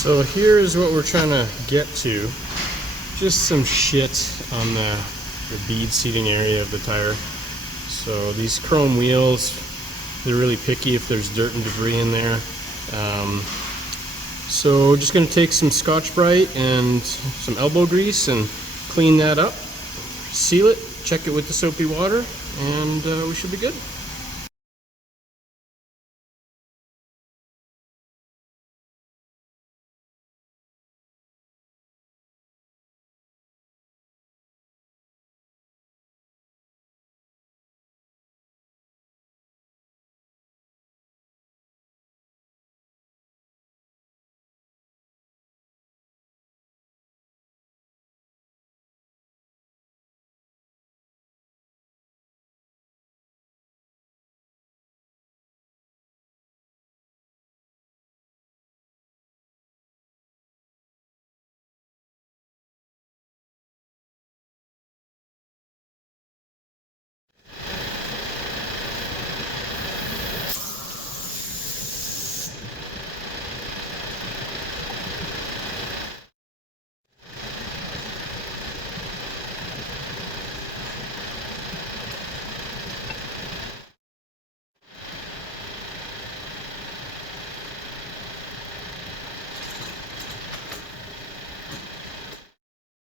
So here's what we're trying to get to. Just some shit on the bead seating area of the tire. So these chrome wheels, they're really picky if there's dirt and debris in there. So just going to take some Scotch-Brite and some elbow grease and clean that up, seal it, check it with the soapy water, and we should be good.